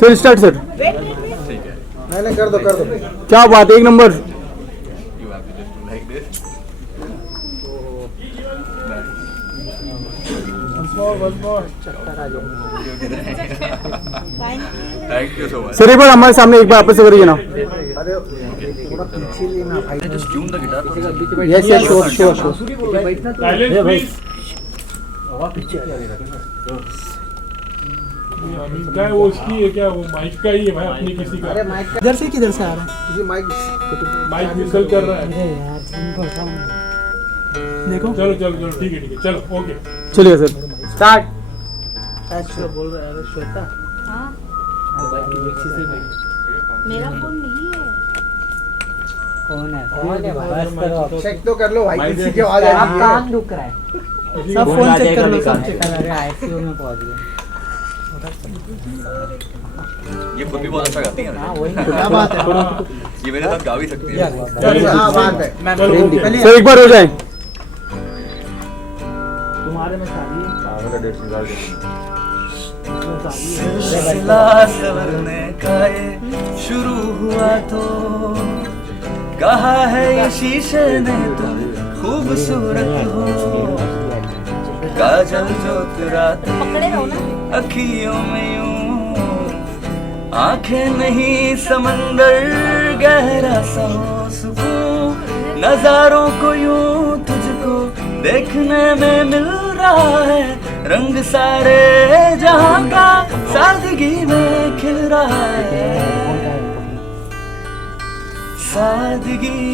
Sir start sir. नहीं कर दो क्या बात है, एक number. Thank you so much. Sir एक बार हमारे सामने एक बार आपस से करिए ना। अरे थोड़ा पीछे लेना भाई। Just tune the guitar. Yes yes sure sure sure. Silence please. क्या है वो, उसकी है क्या, वो माइक का ही है भाई, अपनी किसी का। अरे माइक किधर से आ रहा है? किसी माइक माइक मिसल कर रहा है। देखो चलो चलो चलो, ठीक है चलो, ओके। चलिए सर स्टार्ट। बोल रहा है श्वेता। हाँ मेरा फोन नहीं है। कौन है बस करो। चेक तो कर लो भाई, किसी की आवाज आ आप रही है। कान दुख रहा है। सब फोन चेक कर लो, सब चेक कर अरे आईसीयू में पहुंच गए। ये खुद भी बहुत अच्छा गाती है। हाँ वही क्या बात है। ये मेरे साथ गा भी सकती है। क्या बात है। चलो, ओके। सर एक बार हो जाए। तुम्हारे में शादी सिलसिला सवरने का ये शुरू हुआ तो कहा है ये शीशे ने तुम खूबसूरत हो। काजल जो रात पकड़े रहो ना। अखियों में यूं आंखें नहीं समंदर गहरा सा हो सुकून। नजारों को यूं तुझको देखने में मिल रहा है। रंग सारे जहां का सादगी में खिल रहा है। सादगी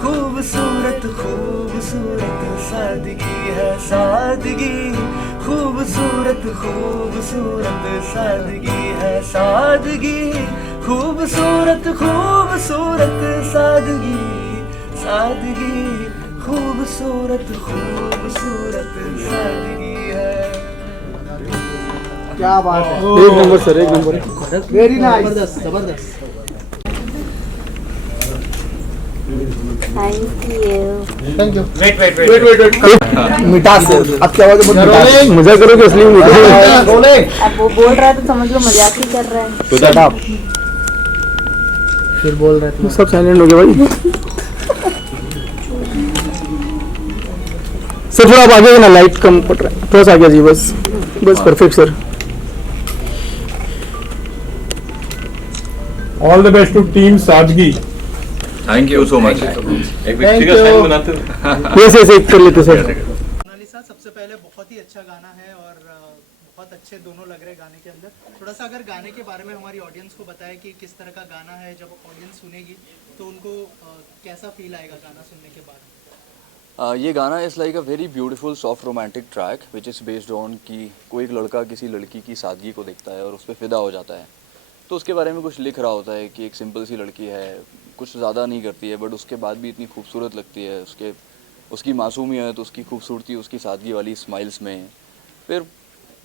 खूबसूरत खूबसूरत सादगी है। सादगी खूबसूरत खूबसूरत सादगी है। सादगी खूबसूरत खूबसूरत सादगी। सादगी खूबसूरत खूबसूरत सादगी है। क्या बात है। एक नंबर सर, एक नंबर। वेरी नाइस, जबरदस्त। Thank you. Thank you. Wait. मिठास से आपकी आवाज बहुत मिठास है। मजा करोगे असली में। अब वो बोल रहा है तो समझ लो मजाक ही कर रहा है। फिर बोल रहे थे सब साइलेंट हो गए भाई। सर थोड़ा आप आगे ना, लाइट कम पड़ रहा है, थोड़ा सा आगे जी, बस बस perfect sir. All the best to team Sadgi. Thank you so much. एक व्यक्ति का साइन बनाते हो। यस यस एक कर लेते सर। मोनालिसा, सबसे पहले बहुत ही अच्छा गाना है और बहुत अच्छे दोनों लग रहे गाने के अंदर। थोड़ा सा अगर गाने के बारे में हमारी ऑडियंस को बताएं कि किस तरह का गाना है, जब ऑडियंस सुनेगी तो उनको कैसा फील आएगा गाना सुनने के बाद। ये गाना is like a very beautiful soft romantic track which is based on कि कोई एक लड़का किसी लड़की की सादगी को देखता है और उस पर फ़िदा हो जाता है। तो उसके बारे में कुछ लिख रहा होता है कि एक सिंपल सी लड़की है, कुछ ज़्यादा नहीं करती है, बट उसके बाद भी इतनी खूबसूरत लगती है। उसकी मासूमियत, उसकी खूबसूरती, उसकी सादगी वाली स्माइल्स में फिर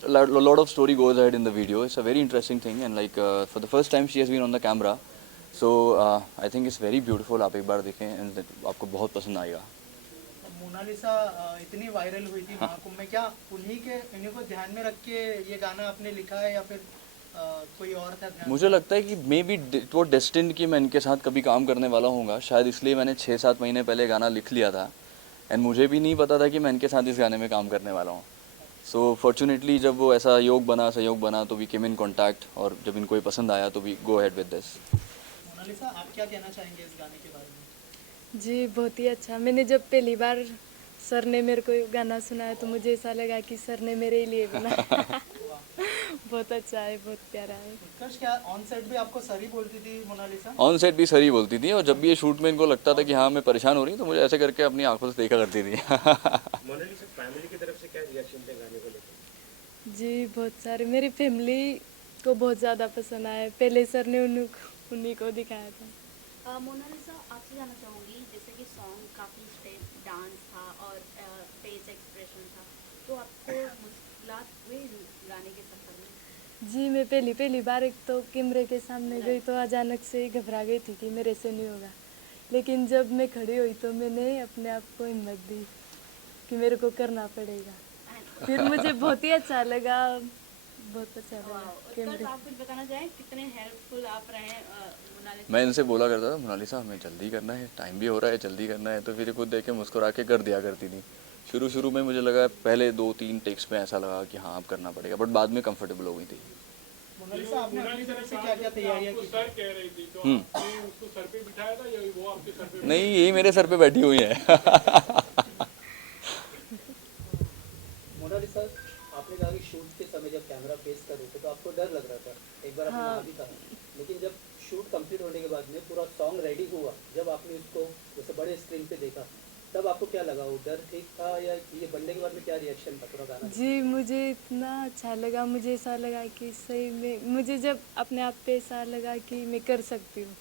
lot of story goes ahead in the video. It's a very interesting thing and like for the first time she has been on the camera. So I think it's very beautiful. आप एक बार देखें and आपको बहुत पसंद आएगा। Mona Lisa इतनी viral हुई थी महाकुंभ में, क्या उन्हीं को ध्यान में रख के ये गाना आपने लिखा है या फिर कोई और था ध्यान? मुझे लगता है कि मे बी वो डेस्टिन्ड कि मैं इनके साथ कभी काम करने वाला हूँगा, शायद इसलिए मैंने 6-7 महीने पहले गाना लिख लिया था। एंड मुझे भी नहीं पता था कि मैं इनके साथ इस गाने में काम करने वाला हूँ। सो फॉर्चुनेटली जब वो ऐसा सहयोग बना तो वी केम इन कॉन्टैक्ट, और जब इनको ये पसंद आया तो we go ahead with this. Monalisa, आप क्या कहना चाहेंगे इस गाने के बारे में? जी बहुत ही अच्छा। मैंने जब पहली बार सर ने मेरे को गाना सुनाया तो मुझे ऐसा लगा कि सर ने मेरे ही लिए बनाया। बहुत अच्छा है, बहुत प्यारा है। उत्कर्ष, क्या ऑन सेट भी आपको सर ही बोलती थी मोनालिसा? ऑन सेट भी सही बोलती थी, और जब भी ये शूट में इनको लगता था कि हाँ मैं परेशान हो रही हूँ तो मुझे ऐसे करके अपनी आंखों से देखा करती थी। मोनालिसा, फैमिली की तरफ से क्या रिएक्शन थे गाने को लेकर? जी बहुत सारे, मेरी फैमिली को बहुत ज़्यादा पसंद आया। पहले सर ने उन्हीं को दिखाया था। मोनालिसा, आपसे जानना चाहूँगी, जैसे कि सॉन्ग काफ़ी स्टेज डांस था और फेस एक्सप्रेशन था, तो आपको मुश्किलात हुई गाने के सफर में? जी मैं पहली बार एक तो कैमरे के सामने गई तो अचानक से ही घबरा गई थी कि मेरे से नहीं होगा। लेकिन जब मैं खड़ी हुई तो मैंने अपने आप को हिम्मत दी कि मेरे को करना पड़ेगा। फिर मुझे बहुत ही अच्छा लगा, बहुत अच्छा लगा उत्कर्ष कैमरे आप कुछ बताना चाहें कितने हेल्पफुल आप रहे हैं मोनालिसा मैं इनसे बोला करता था मोनालिसा हमें जल्दी करना है, टाइम भी हो रहा है, जल्दी करना है, तो फिर खुद देख के मुस्कुरा के कर दिया करती थी। शुरू में मुझे लगा, पहले 2-3 टेक्स में ऐसा लगा कि हाँ अब करना पड़ेगा, बट बाद में कंफर्टेबल हो गई थी। मोनालिसा आपने अपनी तरफ से क्या क्या तैयारियां की? सर कह रही थी तो हम्म। आपने उसको सर पे बिठाया था या वो आपके सर पे? नहीं, यही मेरे सर पे बैठी हुई है। मोनालिसा, आपने कहा कि शूट के समय जब कैमरा फेस कर रहे थे तो आपको डर लग रहा था, एक बार आपने हाँ। वहाँ भी कहा, लेकिन जब शूट कंप्लीट होने के बाद में पूरा सॉन्ग रेडी हुआ, जब आपने उसको जैसे बड़े स्क्रीन पे देखा, तब आपको क्या लगा? वो डर ठीक था या ये बनने के बाद में क्या रिएक्शन था पूरा गाना? जी मुझे इतना अच्छा लगा, मुझे ऐसा लगा कि सही में मुझे जब अपने आप पे ऐसा लगा कि मैं कर सकती हूँ,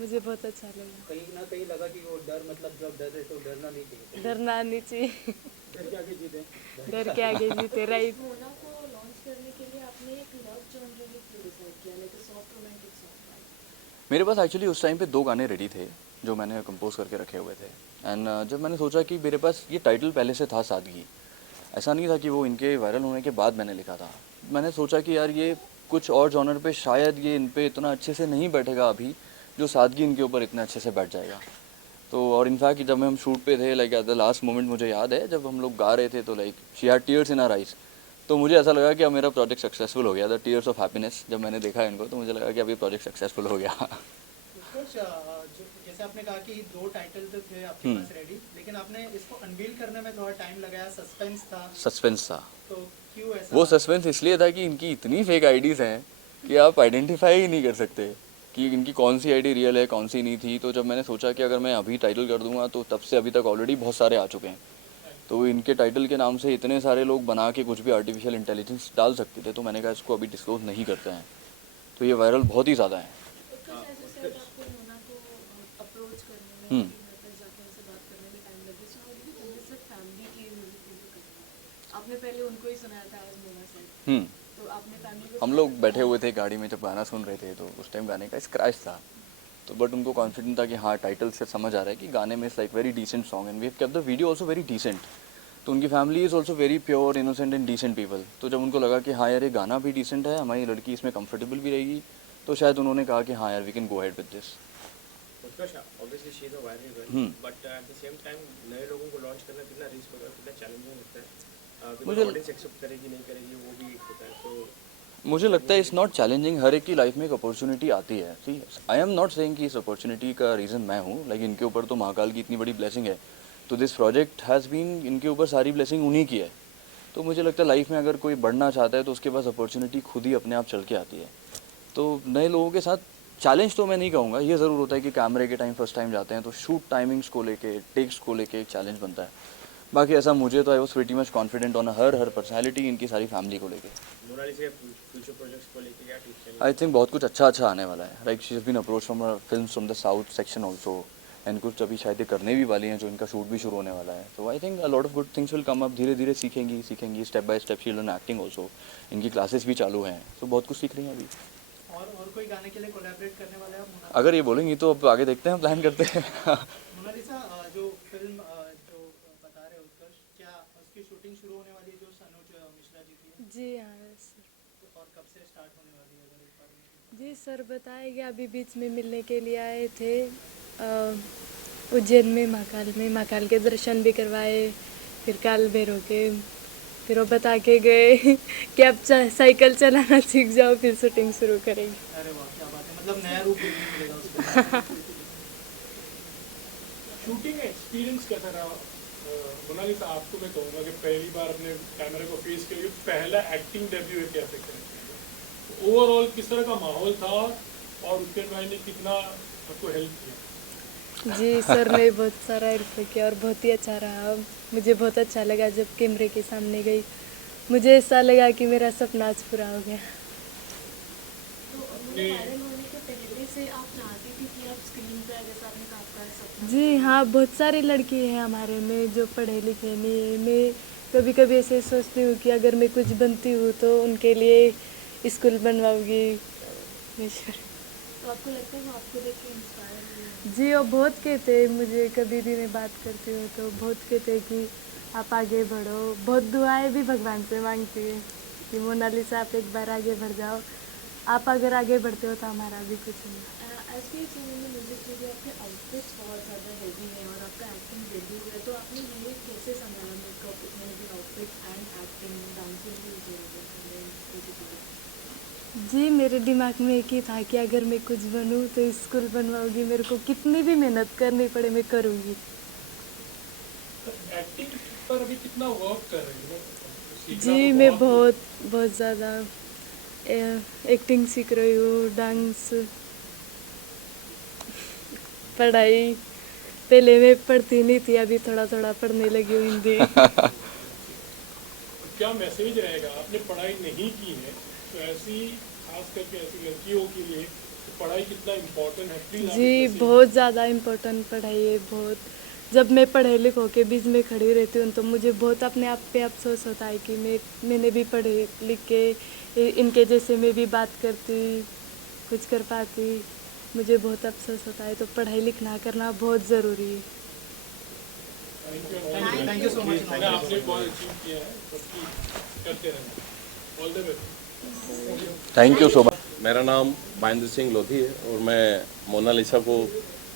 मुझे बहुत अच्छा लगा। कहीं ना कहीं लगा कि वो डर, मतलब जब डर रहे तो डरना नहीं चाहिए, डरना नहीं चाहिए, डर के आगे जीते। डर के आगे जीते, राइट। मोना को लॉन्च करने के लिए आपने एक लव जॉनर भी क्यों डिसाइड किया, लाइक सॉफ्ट रोमांटिक सॉन्ग? मेरे पास एक्चुअली उस टाइम पे 2 गाने रेडी थे जो मैंने कंपोज करके रखे हुए थे। एंड जब मैंने सोचा कि मेरे पास ये टाइटल पहले से था सादगी, ऐसा नहीं था कि वो इनके वायरल होने के बाद मैंने लिखा था। मैंने सोचा कि यार ये कुछ और जॉनर पे शायद ये इन पे इतना अच्छे से नहीं बैठेगा अभी, जो सादगी इनके ऊपर इतने अच्छे से बैठ जाएगा। तो और इनफैक्ट जब हम शूट पे थे, like at the last moment मुझे याद है जब हम लोग गा रहे थे तो like she had tears in her eyes, तो मुझे ऐसा लगा कि अब मेरा प्रोजेक्ट सक्सेसफुल हो गया। द टीयर्स ऑफ हैप्पीनेस जब मैंने देखा इनको तो मुझे लगा कि अब ये प्रोजेक्ट सक्सेसफुल हो गया। उत्कर्ष, जैसे आपने कहा कि 2 टाइटल तो थे आपके पास रेडी, लेकिन आपने इसको अनवील करने में थोड़ा टाइम लगाया, सस्पेंस था, सस्पेंस था। तो क्यों ऐसा? वो सस्पेंस इसलिए था कि इनकी इतनी फेक आईडीज़ हैं कि आप आइडेंटिफाई ही नहीं कर सकते कि इनकी कौन सी आईडी रियल है, कौन सी नहीं थी। तो जब मैंने सोचा कि अगर मैं अभी टाइटल कर दूंगा तो तब से अभी तक ऑलरेडी बहुत सारे आ चुके हैं, तो इनके टाइटल के नाम से इतने सारे लोग बना के कुछ भी आर्टिफिशियल इंटेलिजेंस डाल सकते थे, तो मैंने कहा इसको अभी डिस्क्लोज नहीं करते हैं। तो ये वायरल बहुत ही ज़्यादा है। उत्कर्ष, ऐसे शायद आपको मोना को अप्रोच करने हम्म। में, मतलब जाके उनसे बात करने में टाइम लगे, so how did you convince family की म्यूजिक वीडियो करना? आपने पहले उनको ही सुनाया था एज मोना से, तो आपने फैमिली को हम लोग बैठे हुए थे गाड़ी में जब गाना सुन रहे थे, तो उस टाइम गाने का स्क्रैच था, तो बट उनको कॉन्फिडेंट था कि हाँ टाइटल से समझ आ रहा है कि गाने में it's like very decent song and we have kept the video also very decent. तो उनकी family is also very pure, innocent and decent people. तो जब उनको लगा कि हाँ यार ये गाना भी डिसेंट है, हमारी लड़की इसमें कंफर्टेबल भी रहेगी, तो शायद उन्होंने कहा कि हाँ यार we can go ahead with this. Utkarsh, obviously she is a viral girl, hmm. but at the same time नए लोगों को लॉन्च करना कितना रिस्क होगा, कितना चैलेंजिंग होता है, मुझे- ऑडियंस एक्सेप्ट करेगी नहीं करेगी वो भी एक होता है। तो मुझे लगता है इट्स नॉट चैलेंजिंग, हर एक की लाइफ में एक अपॉर्चुनिटी आती है। सी, आई एम नॉट सेइंग कि इस अपॉर्चुनिटी का रीज़न मैं हूँ, लाइक इनके ऊपर तो महाकाल की इतनी बड़ी ब्लेसिंग है, तो दिस प्रोजेक्ट हैज़ बीन, इनके ऊपर सारी ब्लेसिंग उन्हीं की है। तो मुझे लगता है लाइफ में अगर कोई बढ़ना चाहता है तो उसके पास अपॉर्चुनिटी खुद ही अपने आप चल के आती है। तो नए लोगों के साथ चैलेंज तो मैं नहीं कहूँगा, ये ज़रूर होता है कि कैमरे के टाइम फर्स्ट टाइम जाते हैं तो शूट टाइमिंग्स को लेके, टेक्स को लेके एक चैलेंज बनता है। बाकी ऐसा मुझे तो I was pretty much confident on her personality, इनकी सारी फैमिली को लेके। मोनालिसा के फ्यूचर प्रोजेक्ट्स को लेके क्या टिप्स? आई थिंक बहुत कुछ अच्छा आने वाला है। Like she has been approach from films from the south section also, and कुछ अभी शायद ये करने भी वाली हैं जो इनका शूट भी शुरू होने वाला है। तो I think a lot of good things will come up, धीरे धीरे सीखेंगी step by step. She learn acting also, इनकी क्लासेस भी चालू हैं, तो बहुत कुछ सीख रही हैं अभी। और कोई गाने के लिए कोलैबोरेट करने वाले हैं आप मोना? अगर ये बोलेंगी तो अब आगे देखते हैं, प्लान करते हैं। मोनालिसा, जो फिल्म जो बता रहे हो उत्कर्ष, क्या उसकी शूटिंग शुरू होने वाली है जो सनोज मिश्रा जी की है? जी हाँ सर। तो और कब से स्टार्ट होने वाली है, अगर एक बार में? जी सर बताया गया, अभी बीच में मिलने के लिए आए थे उज्जैन में, महाकाल के दर्शन भी करवाए, फिर काल भैरव के, फिर वो बता के गए कि अब साइकिल चलाना सीख जाओ फिर शूटिंग शुरू करेंगे। अरे वाह, क्या बात है, मतलब नया रूप देखने मिलेगा उसको। शूटिंग एक्सपीरियंस कैसा रहा? मोनालिसा, आपको मैं कहूँगा कि पहली बार अपने कैमरे को फेस के लिए पहला एक्टिंग डेब्यू है, कैसे करें, ओवरऑल किस तरह का माहौल था और उसके भाई ने कितना आपको हेल्प किया? जी सर ने बहुत सारा हेल्प किया और बहुत ही अच्छा रहा। मुझे बहुत अच्छा लगा जब कैमरे के सामने गई, मुझे ऐसा लगा कि मेरा सपना आज पूरा हो गया। तो मोना वायरल होने के पहले से आप चाहती थी कि आप स्क्रीन पर, जैसा आपने कहा आपका सपना? जी हाँ, बहुत सारी लड़की हैं हमारे में जो पढ़े लिखे नहीं है। मैं कभी कभी ऐसे सोचती हूँ कि अगर मैं कुछ बनती हूँ तो उनके लिए स्कूल बनवाऊँगी। तो आपको लगता है वो आपको देख के इंस्पायर हुए? जी, वो बहुत कहते हैं मुझे, कभी भी मैं बात करती हूँ तो बहुत कहते हैं कि आप आगे बढ़ो, बहुत दुआएं भी भगवान से मांगती है। कि मोनालिसा आप एक बार आगे बढ़ जाओ, आप अगर आगे बढ़ते हो तो हमारा भी कुछ नहीं। एज के चैनल में म्यूजिक वीडियो आपके आउटफिट्स बहुत ज़्यादा हेवी है और आपका एक्टिंग डेब्यू है, तो आपने ये कैसे संभाला makeup outfit and acting dancing भी जी मेरे दिमाग में एक ही था कि अगर मैं कुछ बनूं तो स्कूल बनवाऊंगी, मेरे को कितनी भी मेहनत करनी पड़े मैं करूंगी। एक्टिंग पर अभी कितना वर्क कर रही हो? सीखना जी तो मैं बहुत बहुत ज़्यादा एक्टिंग सीख रही हूँ, डांस, पढ़ाई। पहले मैं पढ़ती नहीं थी, अभी थोड़ा थोड़ा पढ़ने लगी हूँ हिंदी। क्या मैसेज रहेगा? आपने पढ़ाई नहीं की है तो ऐसी खास करके ऐसी लड़कियों के लिए तो पढ़ाई कितना इम्पोर्टेंट है? प्लीज जी बहुत ज़्यादा इम्पोर्टेंट पढ़ाई है, बहुत। जब मैं पढ़े लिखों के बीच में खड़ी रहती हूँ तो मुझे बहुत अपने आप पे अफसोस होता है कि मैंने भी पढ़े लिख के इनके जैसे मैं भी बात करती, कुछ कर पाती। मुझे बहुत अफसोस होता है, तो पढ़ाई लिखना करना बहुत ज़रूरी है। Thank you so much. मैंने आपने बहुत अचीव किया है, सबकी करते रहना। All the best. Thank you so much. मेरा नाम महेंद्र सिंह लोधी है और मैं मोनालिसा को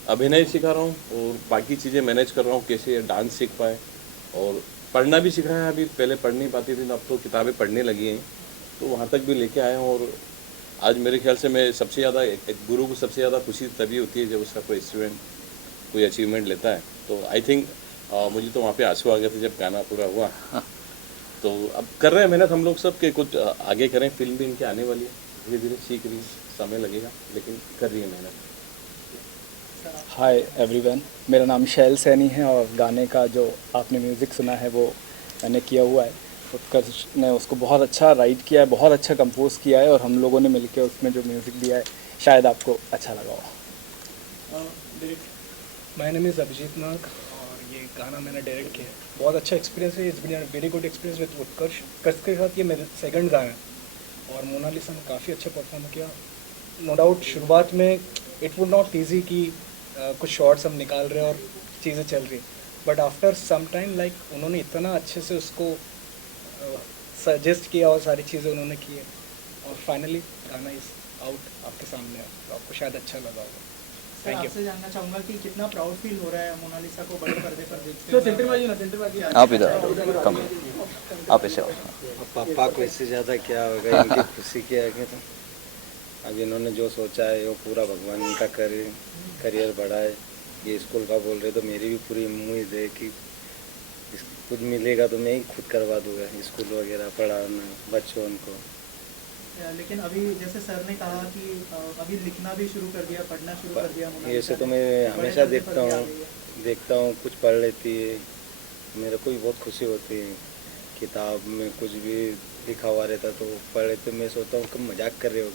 अभिनय सिखा रहा हूँ और बाकी चीज़ें मैनेज कर रहा हूँ, कैसे डांस सीख पाए और पढ़ना भी सीख रहा है। अभी पहले पढ़ नहीं पाती थी, अब तो किताबें पढ़ने लगी हैं, तो वहाँ तक भी लेके आया हूँ। और आज मेरे ख्याल से मैं सबसे ज़्यादा एक गुरु को सबसे ज़्यादा खुशी तभी होती है जब उसका कोई स्टूडेंट कोई अचीवमेंट लेता है। तो आई थिंक मुझे तो वहाँ पे आंसू आ गए थे जब गाना पूरा हुआ। तो अब कर रहे हैं मेहनत हम लोग सब के कुछ आगे करें। फिल्म भी इनकी आने वाली है, धीरे धीरे सीख रही है, समय लगेगा लेकिन कर रही है मेहनत। हाय एवरीवन, मेरा नाम शैल सैनी है और गाने का जो आपने म्यूज़िक सुना है वो मैंने किया हुआ है। उत्कर्ष ने उसको बहुत अच्छा राइट किया है, बहुत अच्छा कंपोज किया है और हम लोगों ने मिलकर उसमें जो म्यूज़िक दिया है शायद आपको अच्छा लगा हो। माय नेम इज़ अभिजीत नाग और ये गाना मैंने डायरेक्ट किया है। बहुत अच्छा एक्सपीरियंस है, it's been a very good experience with Utkarsh. Utkarsh के साथ ये मेरा सेकंड गाना है और मोनालिसा ने काफ़ी अच्छा परफॉर्म किया। नो डाउट शुरुआत में इट वुड नॉट ईजी कि कुछ शॉर्ट्स हम निकाल रहे हैं और चीज़ें चल रही, but after some time like उन्होंने इतना अच्छे से उसको सजेस्ट किया और सारी चीज़ें उन्होंने की है और फाइनली गाना इज आउट आपके सामने है, तो आपको शायद अच्छा लगा होगा। सर आपसे जानना चाहूँगा कि कितना प्राउड फील हो रहा है मोनालिसा को बड़े पर्दे पर देखते तो सेंटर बाजी आप इधर कम, आप ऐसे आओ। पापा को इससे ज़्यादा क्या होगा, इनकी खुशी क्या है। तो अब इन्होंने जो सोचा है वो पूरा भगवान इनका करियर बढ़ाए। ये स्कूल का बोल रहे तो मेरी भी पूरी उम्मीद है कि कुछ मिलेगा तो मैं ही खुद करवा दूंगा, स्कूल वगैरह पढ़ाना बच्चों को। लेकिन अभी जैसे सर ने कहा कि अभी लिखना भी शुरू कर दिया, पढ़ना शुरू कर दिया। ऐसे तो मैं हमेशा देखता हूँ कुछ पढ़ लेती है, मेरे को भी बहुत खुशी होती है। किताब में कुछ भी लिखा हुआ रहता तो पढ़ लेते, मैं सोचता हूँ कि मजाक कर रहे हो।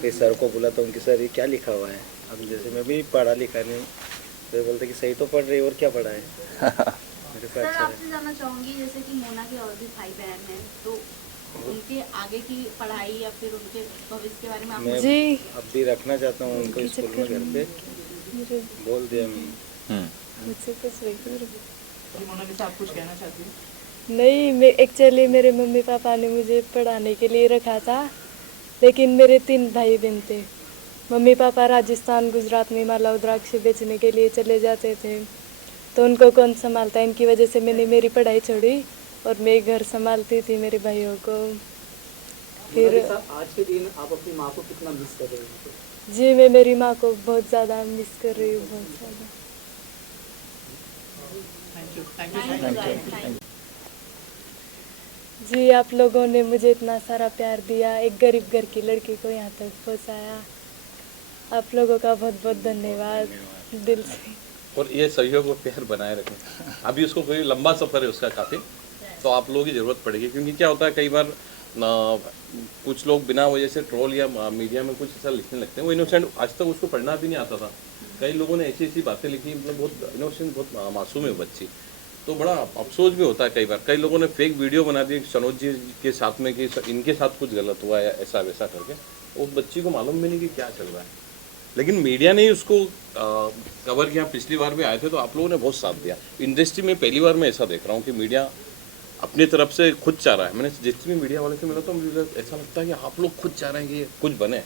फिर सर को बुलाता हूँ कि सर ये क्या लिखा हुआ है। अब जैसे मैं भी पढ़ा लिखा नहीं, तो बोलते कि सही तो पढ़ रही और क्या पढ़ा है। मेरे को सर अच्छा आपसे जानना चाहूँगी, जैसे कि मोना के और भी भाई बहन हैं, तो उनके आगे की पढ़ाई या फिर उनके भविष्य के बारे में आप मैं अब भी रखना चाहता हूँ उनको स्कूल में, घर पे बोल दिया मैं। मुझसे कुछ मोनालिसा आप कुछ कहना चाहती हैं? नहीं, मैं एक्चुअली मेरे मम्मी पापा ने मुझे पढ़ाने के लिए रखा था, लेकिन मेरे 3 भाई बहन थे। मम्मी पापा राजस्थान गुजरात में माला रुद्राक्ष बेचने के लिए चले जाते थे, तो उनको कौन संभालता। इनकी वजह से मैंने मेरी पढ़ाई छोड़ी और मैं घर संभालती थी मेरे भाइयों को। फिर आज के दिन आप अपनी माँ को कितना मिस कर रहे हो? जी मैं मेरी माँ को बहुत ज़्यादा मिस कर रही हूँ, बहुत ज़्यादा। जी आप लोगों ने मुझे इतना सारा प्यार दिया, एक गरीब घर की लड़की को यहाँ तक पहुँचाया। आप लोगों का बहुत बहुत धन्यवाद दिल से। और ये सहयोग और प्यार बनाए रखें। अभी उसको कोई लंबा सफ़र है उसका काफ़ी, तो आप लोगों की ज़रूरत पड़ेगी। क्योंकि क्या होता है कई बार कुछ लोग बिना वजह से ट्रोल या मीडिया में कुछ ऐसा लिखने लगते हैं। वो इनोसेंट, आज तक उसको पढ़ना भी नहीं आता था। कई लोगों ने ऐसी ऐसी बातें लिखी, मतलब बहुत इनोसेंट, बहुत मासूम है बच्ची। तो बड़ा अफसोस भी होता है कई बार। कई लोगों ने फेक वीडियो बना दी सनोज जी के साथ में कि इनके साथ कुछ गलत हुआ है ऐसा वैसा करके। उस बच्ची को मालूम भी नहीं कि क्या चल रहा है, लेकिन मीडिया ने ही उसको कवर किया। पिछली बार भी आए थे तो आप लोगों ने बहुत साथ दिया। इंडस्ट्री में पहली बार मैं ऐसा देख रहा हूँ कि मीडिया अपनी तरफ से खुद चाह रहा है। मैंने जितनी मीडिया वाले से मिला तो मुझे ऐसा लगता है कि आप लोग खुद चाह रहे हैं कि ये कुछ बने।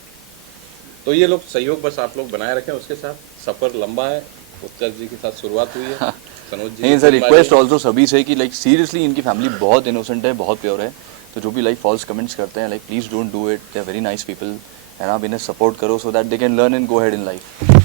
तो ये लोग सहयोग बस आप लोग बनाए रखें, उसके साथ सफ़र लंबा है। उत्कर्ष जी के साथ शुरुआत हुई है, सनोज जी नहीं सर, रिक्वेस्ट ऑल्सो सभी से कि लाइक सीरियसली इनकी फैमिली बहुत इनोसेंट है, बहुत प्योर है। तो जो भी लाइक फॉल्स कमेंट्स करते हैं, like please don't do it, they are very nice people and आप इन्हें सपोर्ट करो so that they can learn and go head in life.